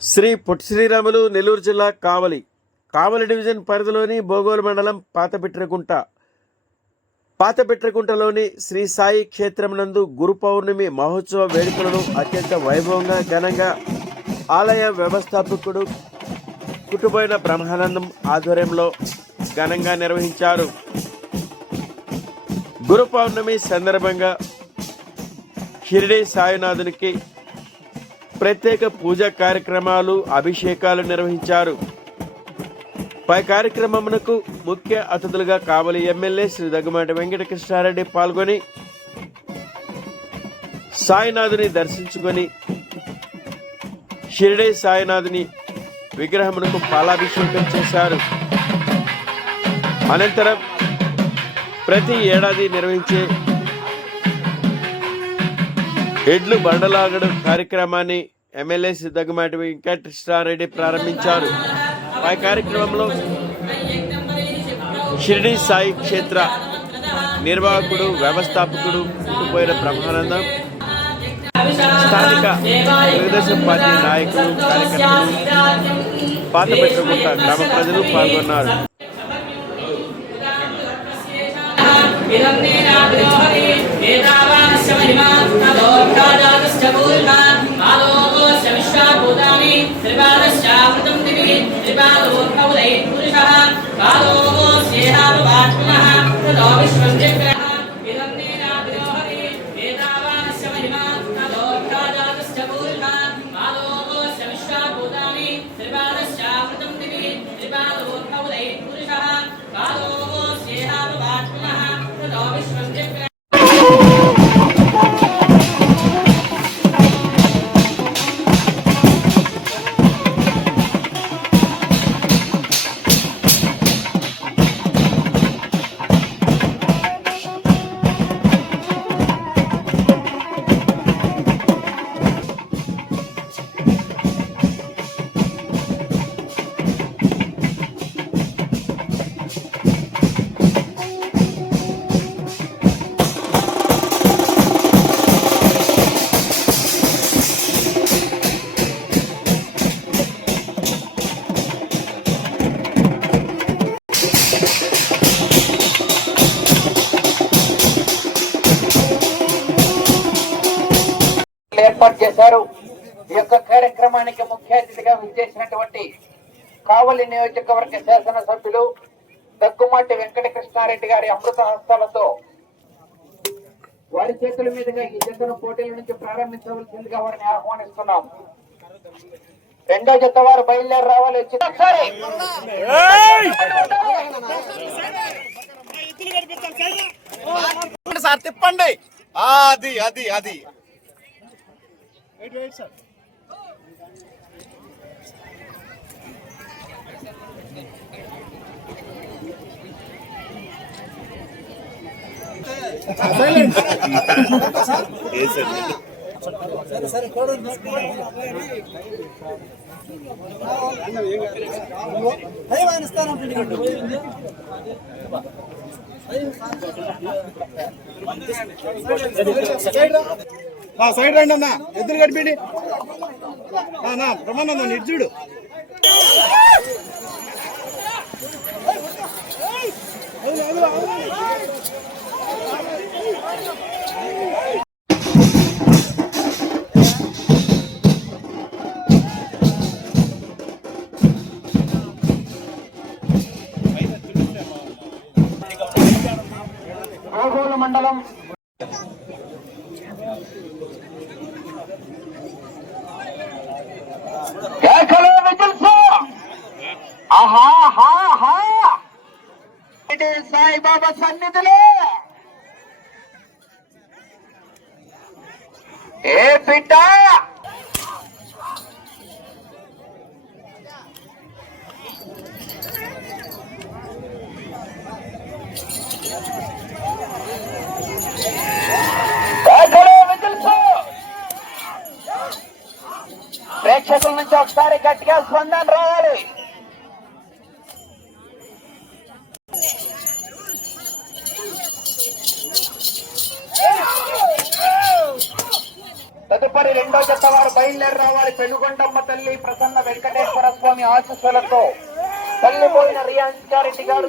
శ్రీ పొట్టి శ్రీరాములు నెల్లూరు జిల్లా కావలి డివిజన్ పరిధిలోని బోగోలు మండలం పాతబిట్రకుంటలోని శ్రీ సాయి క్షేత్రం నందు గురు పౌర్ణమి మహోత్సవ వేడుకలను అత్యంత వైభవంగా ఘనంగా ఆలయ వ్యవస్థాపకుడు కుటుబోయిన బ్రహ్మానందం ఆధ్వర్యంలో ఘనంగా నిర్వహించారు. గురు పౌర్ణమి సందర్భంగా షిరిడి సాయినాథునికి ప్రత్యేక పూజా కార్యక్రమాలు, అభిషేకాలు నిర్వహించారు. పై కార్యక్రమమునకు ముఖ్య అతిథులుగా కావలి ఎమ్మెల్యే శ్రీ దగ్గుమాటి వెంకటకృష్ణారెడ్డి పాల్గొని సాయినాథుని దర్శించుకొని షిరిడి సాయినాథుని విగ్రహమునకు పాలాభిషేకం చేశారు. అనంతరం ప్రతి ఏడాది నిర్వహించే ఎడ్లు బండలాగడం కార్యక్రమాన్ని ఎమ్మెల్యే శ్రీ దగ్గుమాటి వెంకటకృష్ణారెడ్డి ప్రారంభించారు. ఆ కార్యక్రమంలో షిరిడి సాయి క్షేత్ర నిర్వాహకుడు, వ్యవస్థాపకుడు కుటుబోయిన బ్రహ్మానందం, స్థానిక తెలుగుదేశం పార్టీ నాయకులు, కార్యకర్తలు, పాతబిట్రకుంట గ్రామ ప్రజలు పాల్గొన్నారు. ఏర్పాటు చేశారు. ఈ యొక్క కార్యక్రమానికి ముఖ్య అతిథిగా విచ్చేసినటువంటి కావలి నియోజకవర్గ శాసనసభ్యులు దగ్గుమాటి వెంకటకృష్ణారెడ్డి గారి అమృత హస్తాలతో వారి చేతుల మీదుగా ఈ జతను పోటీల నుంచి ప్రారంభించవలసిందిగా వారిని ఆహ్వానిస్తున్నాం. రెండో జత వారు బయలుదేరి రావాలి. సార్ తిప్పండి. అది అది అది సార్ సైడ్ రండి అన్న, ఎద్దులు కట్టిపెట్టి బ్రహ్మానందం నిర్జుడు. బోగోలు మండలం సాయిబాబా సన్నిధిలో ఏ బిడ్డ ప్రేక్షకుల నుంచి ఒకసారి గట్టిగా స్పందన రావాలి. తదుపరి మరి రెండో జత వారు బయలుదేరి రావాలి. పెనుగొండమ్మ తల్లి ప్రసన్న వెంకటేశ్వర స్వామి ఆశీస్సులతో తల్లిపోయిన రియాన్స్కారెడ్డి గారు